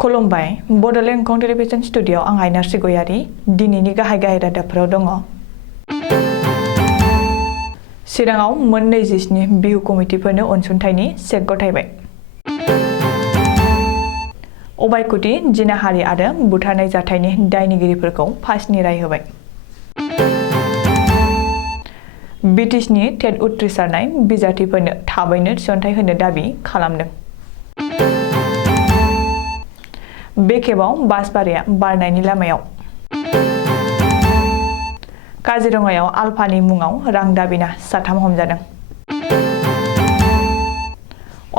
खुलुमबाय बडोलेण्ड एंखं टेलिभिजन स्टुडिय'आव आं आइनार सिगयारि दिनैनि गाहाय रादाबफोराव दङ। चिराङाव मोन 27 बिहु कमिटिफोरनो अनसुंथाइनि चेक गथायबाय। अबायकुटि जिनाहारि आरो बुथारनाय जाथायनि दायनिगिरिफोरखौ फासिनि राय होबाय। ब्रिटिशनि टेट उथ्रिसारनाय बिजाथिफोरनो थाबैनो थिसनथाइ होनो दाबि खालामदों। बे खेबाव बासबारिया बारनायनि लामायाव। काजिरङायाव आलफानि मुङाव रां दाबिना साथाम हमजादों।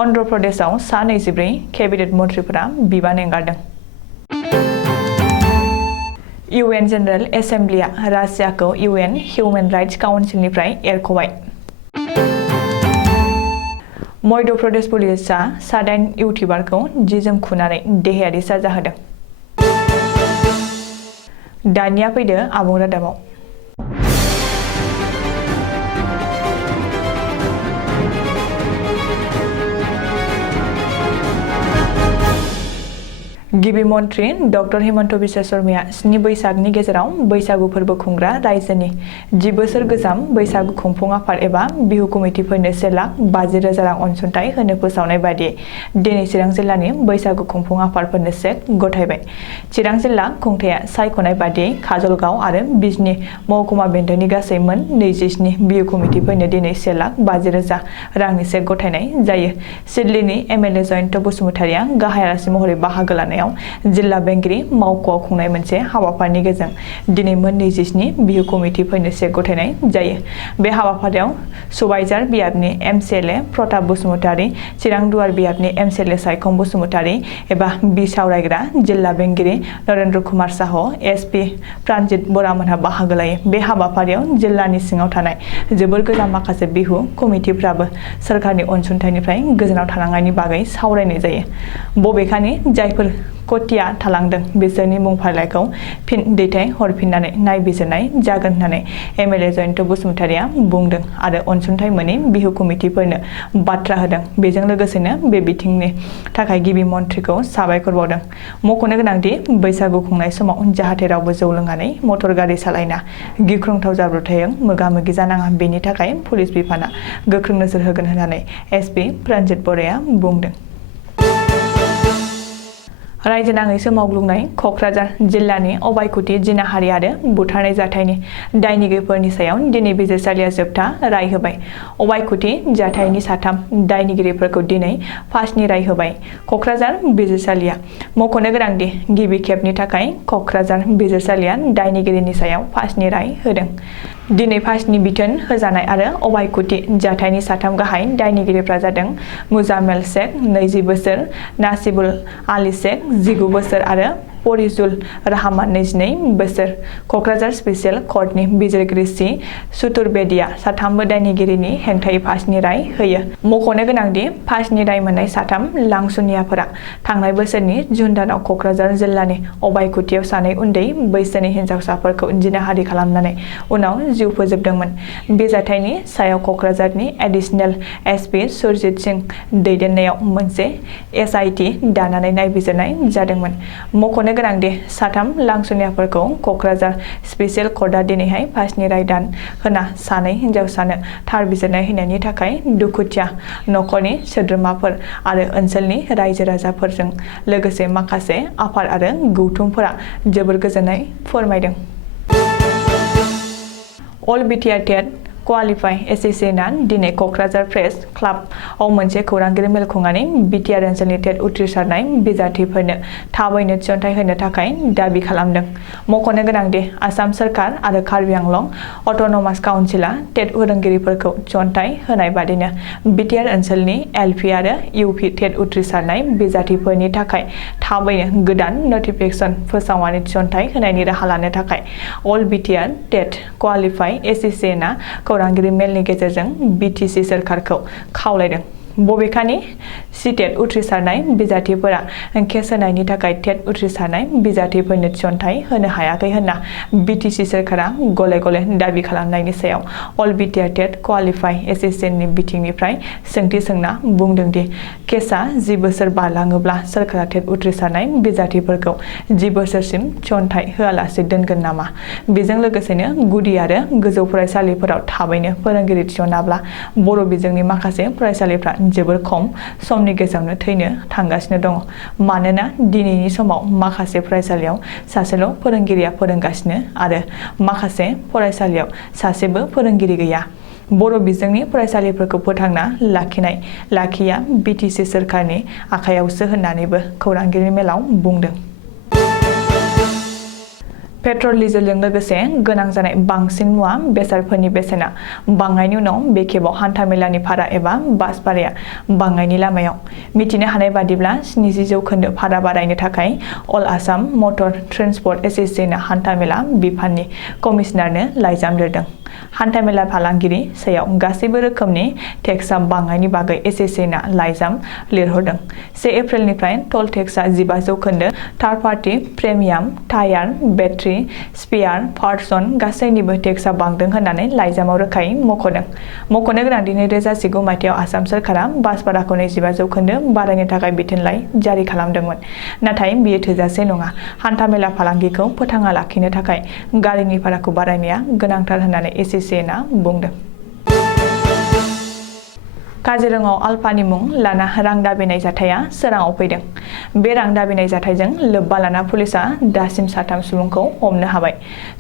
अन्ध्र प्रदेशआव सा 24 केबिनेट मन्थ्रिफोरा बिबान एंगारदों। UN जेनेरेल एसेम्ब्लिया रासियाखौ UN हिउमेन राइट्स काउन्सिलनिफ्राय एरख'बाय। मध्य प्रदेश पुलिसआ सा 8 इउटिउबारखौ जि-जोम खुनानै देहायारि साजा होदों। दानिया फैदो आबुं रादाबाव। गिबि मन्थ्रि डक्टर हिमन्त बिश्व शर्माया 7 बैसागनि गेजेराव बैसागु फोरबो खुंग्रा रायजोनि 10 बोसोर गोजाम बैसागु खुंफुं आफाद एबा बिहु कमिटिफोरनो 1,50,000 रां अनसुंथाइ होनो फोसावनाय बादियै दिनै चिरां जिल्लानि बैसागु खुंफुं आफादफोरनो चेक गथायबाय। चिरां जिल्ला खुंथाया सायख'नाय बादियै काजलगाव आरो बिजनी महकुमा बेन्दोंनि गासै मोन 27 बिहु कमिटिफोरनो दिनै 1,50,000 रांनि चेक गथायनाय जायो। सिडलीनि MLA जयन्त बसुमतारिया गाहाय आलासि महरै बाहागो लानायाव जिल्ला बेंगिरि मावख'आव खुंनाय मोनसे हाबाफारिनि गेजेरजों दिनै मोन 27 बिहु कमिटिफोरनो चेक गथायनाय जायो। बे हाबाफारियाव सुबाइजार बियाबनि MCLA प्रताप बसुमतारि, चिरां दुवार बियाबनि MCLA सायखं बसुमतारि एबा बिसावरायग्रा जिल्ला बेंगिरि नरेन्द्र कुमार साह, SP प्रानजित बरामोनहा बाहागो लायो। बे हाबाफारियाव जिल्लानि सिङाव थानाय जोबोर गोजाम माखासे बिहु कमिटिफ्राबो सोरखारनि अनसुंथाइनिफ्राय गोजानाव थानांनायनि बागै सावरायनाय जायो। बबेखानि जायफोर कटिया थालांदों बिसोरनि मुं फारिलाइखौ फिन दैथाय हरफिननानै नायबिजिरनाय जागोन होननानै MLA जयन्त बसुमतारिया बुंदों आरो अनसुंथाइ मोनै बिहु कमिटिफोरनो बाथ्रा होदों। बेजों लोगोसेनो बे बिथिंनि थाखाय गिबि मन्थ्रिखौ साबायखर बावदों। मख'नो गोनांदि बैसागु खुंनाय समाव जाहाथे रावबो जौ लोंनानै मटर गारि सालायना गिख्रंथाव जाब्रबथायजों मोगा-मोगि जानाङा बेनि थाखाय पुलिस बिफाना गोख्रों नोजोर होगोन होननानै SP प्रानजित बराया बुंदों। रायजो नाङै सोमावग्लुंनाय क'क्राझार जिल्लानि अबायकुटि जिनाहारि आरो बुथारनाय जाथायनि दायनिगिरिफोरनि सायाव दिनै बिजिरसालिया जोबथा राय होबाय। अबायकुटि जाथायनि 3 दायनिगिरिफोरखौ दिनै फासिनि राय होबाय। क'क्राझार बिजिरसालिया मख'नो गोनांदि गिबि खेबनि थाखाय क'क्राझार बिजिरसालिया दायनिगिरिनि सायाव फासिनि राय होदों। दिनै फासिनि बिथोन होजानाय आरो अबायकुटि जाथायनि 3 गाहाय दायनिगिरिफ्रा जादों मुजामेल शेख 20 बोसोर, नासिबुल आली शेख 19 बोसोर आरो परिजुल रहमान 22 बोसोर। क'क्राझार स्पेसियेल कर्टनि बिजिरगिरि सि चतुर्वेदीया साथामबो दायनिगिरिनि हेंथायै फासिनि राय होयो। मख'नो गोनांदि फासिनि राय मोननाय 3 लांसुनियाफोरा थांनाय बोसोरनि जुन दानाव क'क्राझार जिल्लानि अबायकुटियाव 2 उन्दै बैसोनि हिनजावसाफोरखौ जिनाहारि खालामनानै उनाव जिउ फोजोबदोंमोन। बे जाथायनि सायाव क'क्राझारनि एडिशनेल SP सुरजित सिंह दैदेननायाव मोनसे SIT दानानै नायबिजिरनाय जादोंमोन। मख'नो गोनांदि 3 लांसुनियाफोरखौ क'क्राझार स्पेसियेल कर्टआ दिनैहाय फासिनि राय दान होना 2 हिनजावसानो थार बिजिरनाय होनायनि थाखाय दुखुथिया नखरनि सोद्रोमाफोर आरो ओनसोलनि रायजो राजाफोरजों लोगोसे माखासे आफाद आरो गौथुमफोरा जोबोर गोजोननाय फोरमायदों। अल BTR टेट क्वालिफाइ एस'सिएशनआ दिनै क'क्राझार प्रेस क्लाबआव मोनसे खौरांगिरि मेल खुंनानै BTR ओनसोलनि टेट उथ्रिसारनाय बिजाथिफोरनो थाबैनो थिसनथाइ होनो थाखाय दाबि खालामदों। मख'नो गोनांदि आसाम सोरखार आरो कार्बि आंलं अट'नमास काउन्सिलआ टेट फोरोंगिरिफोरखौ थिसनथाइ होनाय बादिनो BTR ओनसोलनि LP आरो UP टेट उथ्रिसारनाय बिजाथिफोरनि थाखाय थाबैनो गोदान नटिफिकेसन फोसावनानै थिसनथाइ होनायनि राहा लानो थाखाय अल BTR टेट क्वालिफाइ एस'सिएशनआ खौरांगिरि मेलनि गेजेरजों BTC सोरखारखौ खावलायदों। बबेखानि सिटेट उथ्रिसारनाय बिजाथिफोरा केस होनायनि थाखाय टेट उथ्रिसारनाय बिजाथिफोरनो थिसनथाइ होनो हायाखै होनना बिटिसि सोरखारा गले गले दाबि खालामनायनि सायाव अल बिटिआर टेट क्वालिफाइ एसोसिएशननि बिथिंनिफ्राय सोंथि सोंना बुंदों दि केसआ 10 बोसोर बारलाङोब्ला सोरखारा टेट उथ्रिसारनाय बिजाथिफोरखौ 10 बोसोरसिम थिसनथाइ होआलासे दोनगोन नामा। बेजों लोगोसेनो गुदि आरो गोजौ फरायसालिफोराव थाबैनो फोरोंगिरि थिसनाब्ला बर' बिजोंनि माखासे फरायसालिफ्रा जोबोर खम समनि गेजेरावनो थैनो थांगासिनो दङ। मानोना दिनैनि समाव माखासे फरायसालियाव सासेल' फोरोंगिरिया फोरोंगासिनो आरो माखासे फरायसालियाव सासेबो फोरोंगिरि गैया। बर' बिजोंनि फरायसालिफोरखौ फोथांना लाखिया बिटिसि सोरखारनि आखायावसो होननानैबो खौरांगिरि मेलाव बुंदों। पेट्रल डिजेलजों लोगोसे गोनां जानाय बांसिन मुवा बेसादफोरनि बेसेना बांनायनि उनाव बे खेबाव हान्थामेलानि भारा एबा बास भाराया बांनायनि लामायाव। मिथिनो हानाय बादिब्ला 70% भारा बारायनो थाखाय अल आसाम मटर ट्रेन्सपर्ट एसोसिएशनआ हान्थामेला बिफाननि कमिशनारनो लाइजाम लिरदों। हान्थामेला फालांगिरि सायाव गासैबो रोखोमनि टेक्सआ बांनायनि बागै एसोसिएशनआ लाइजाम लिरहरदों। 1 एप्रिलनिफ्राय टल टेक्सआ 15%, थार्ड पार्टी प्रिमियाम, टायार, बेटारि, स्पेयार पार्टसन गासैनिबो टेक्सआ बांदों होननानै लाइजामाव रोखायै मख'दों। मख'नो गोनांदि 2019 मायथाइयाव आसाम सोरखारा बास भाराखौ 25% बारायनो थाखाय बिथोनलाइ जारि खालामदोंमोन। नाथाय बेयो थोजासे नङा। हान्थामेला फालांगिखौ फोथांना लाखिनो थाखाय गारिनि भाराखौ बारायनाया गोनांथार होननानै एसोसिएशनआ बुंदों। काजिरङायाव आलफानि मुं लाना रां दाबिनाय जाथाया सोराङाव फैदों। बे रां दाबिनाय जाथायजों लोब्बा लाना पुलिसआ दासिम 3 सुबुंखौ हमनो हाबाय।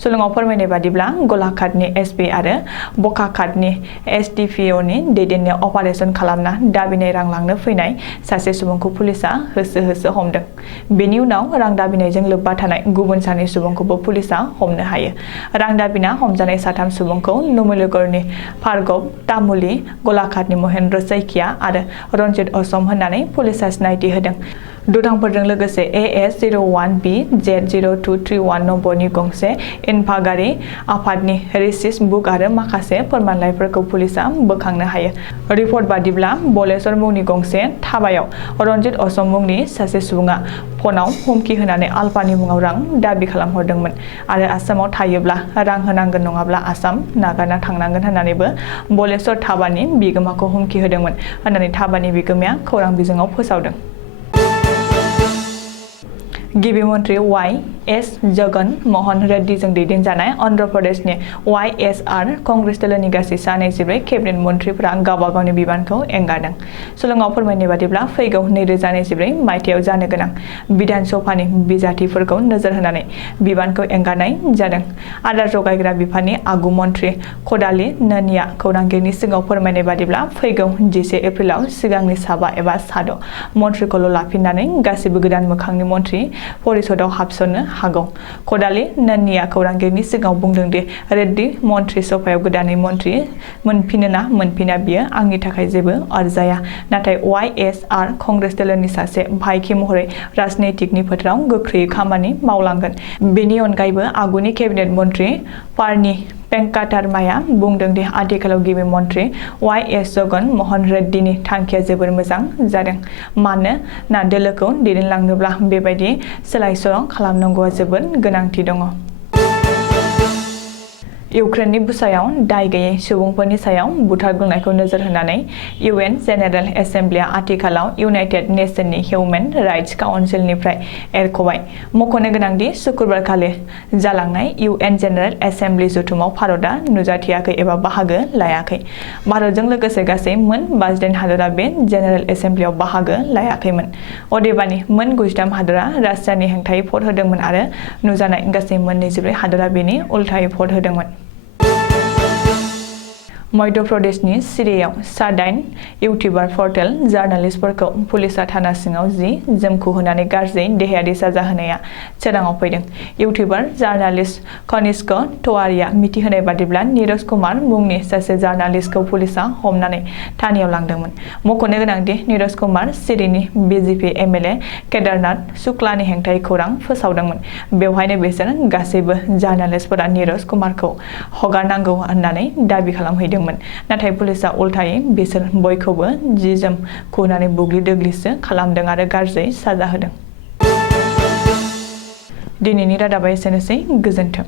सुलुङाव फोरमायनाय बादिब्ला गलाघाटनि एसपि आरो बकाघाटनि एसडिपिअनि दैदेननायाव अपारेसन खालामना दाबिनाय रां लांनो फैनाय सासे सुबुंखौ पुलिसआ होसो हमदों। बेनि उनाव रां दाबिनायजों लोब्बा थानाय गुबुन 2 सुबुंखौबो पुलिसआ हमनो हायो। रां दाबिना हमजानाय 3 सुबुंखौ नुमलीगड़नि भार्गव तामुली, गलाघाटनि महेन्द्र सैकिया आरो रन्जित असम होननानै पुलिसआ सिनायथि होदों। दुथांफोरजों लोगोसे AS01BZ0231 नम्बरनि गंसे इन'भा गारि, आफादनि रेसिस बुक आरो माखासे फोरमानलाइफोरखौ पुलिसआ बोखांनो हायो। रिपर्ट बादिब्ला बलेसर मुंनि गंसे थाबायाव रन्जित असम मुंनि सासे सुबुङा फनाव हुमखि होनानै आलफानि मुङाव रां दाबि खालामहरदोंमोन आरो आसामाव थायोब्ला रां होनांगोन नङाब्ला आसाम नागारना थांनांगोन होननानैबो बलेसर थाबानि बिगोमाखौ हुमखि होदोंमोन होननानै थाबानि बिगोमाया खौरां बिजोङाव फोसावदों। गिबि मन्त्रि वाइ.एस. जगन मोहन रेड्डीजों दैदेनजानाय अन्ध्र प्रदेशनि वाइ.एस.आर. कंग्रेस दोलोनि गासै 24 केबिनेट मन्थ्रिफोरा गावबा गावनि बिबानखौ एंगारदों। सुलुङाव फोरमायनाय बादिब्ला फैगौ 2024 मायथाइयाव जानो गोनां बिधान सभानि बिजाथिफोरखौ नोजोर होनानै बिबानखौ एंगारनाय जादों। आदार जगायग्रा बिफाननि आगु मन्थ्रि कडाली ननिया खौरांगिरिनि सिगाङाव फोरमायनाय बादिब्ला फैगौ 11 एप्रिलाव सिगांनि 7 एबा 6 मन्थ्रिखौल' लाफिननानै गासिबो गोदान मोखांनि मन्थ्रि परिषदआव हाबसननो हागौ। कडाली ननिया खौरांगिरिनि सिगाङाव बुंदों दि रेड्डी मन्थ्रि सभायाव गोदानै मन्थ्रि मोनफिनो ना मोनफिना बियो आंनि थाखाय जेबो अरजाया, नाथाय वाइ.एस.आर. कंग्रेस दोलोनि सासे भाइखि महरै राजनैतिकनि फोथाराव गोख्रैयै खामानि मावलांगोन। बेनि अनगायैबो आगुनि केबिनेट मन्थ्रि पारनी वेंकटरमणआ बुंदों दि आथिखालाव गिबि मन्थ्रि वाइ.एस. जगन मोहन रेड्डीनि थांखिया जोबोर मोजां जादों। मानोना दोलोखौ दैदेनलांनोब्ला बेबायदि सोलाय-सोल' खालामनांगौआ जोबोद गोनांथि दङ। इउक्रेननि बुसायाव दाय गैयै सुबुंफोरनि सायाव बुथारग्लुंनायखौ नोजोर होनानै इउएन जेनेरेल एसेम्ब्लिआ आथिखालाव इउनाइटेड नेशननि हिउमेन राइट्स काउन्सिलनिफ्राय एरख'बाय। मख'नो गोनांदि सुक्रुबारखालि जालांनाय इउएन जेनेरेल एसेम्ब्लि जथुमाव भारतआ नुजाथियाखै एबा बाहागो लायाखै। भारतजों लोगोसे गासै मोन 52 हादरा बे जेनेरेल एसेम्ब्लिआव बाहागो लायाखैमोन। अदेबानि मोन 93 हादरा रासियानि हेंथायै भट होदोंमोन आरो नुजानाय गासै मोन 24 हादरा बेनि उल्थायै भट होदोंमोन। मध्य प्रदेशनि सिरियाव 9 इउटिउबार पर्टेल जार्नालिस्टफोरखौ पुलिसआ थाना सिङाव जि-जोम खुहोनानै गाज्रि देहायारि साजा होनाया सोराङाव फैदों। इउटिउबार जार्नालिस्ट कनिष्क तिवारीआ मिथिहोनाय बादिब्ला नीरज कुमार मुंनि सासे जार्नालिस्टखौ पुलिसआ हमनानै थानायाव लांदोंमोन। मख'नो गोनांदि नीरज कुमार सिरिनि बिजेपि एमएलए केदारनाथ शुक्लानि हेंथायै खौरां फोसावदोंमोन। बेवहायनो बिसोर गासैबो जार्नालिस्टफोरा नीरज कुमारखौ हगारनांगौ होननानै दाबि खालामहैदोंमोन। होदोंमोन नाथाय पुलिसा उल्थायै बिसोर बयखौबो जि जोम खुनानै बुग्लि दोग्लिसो खालामदों आरो गाज्रियै साजा होदों। दिनैनि रादाबा एसेनोसै, गोजोन्थों।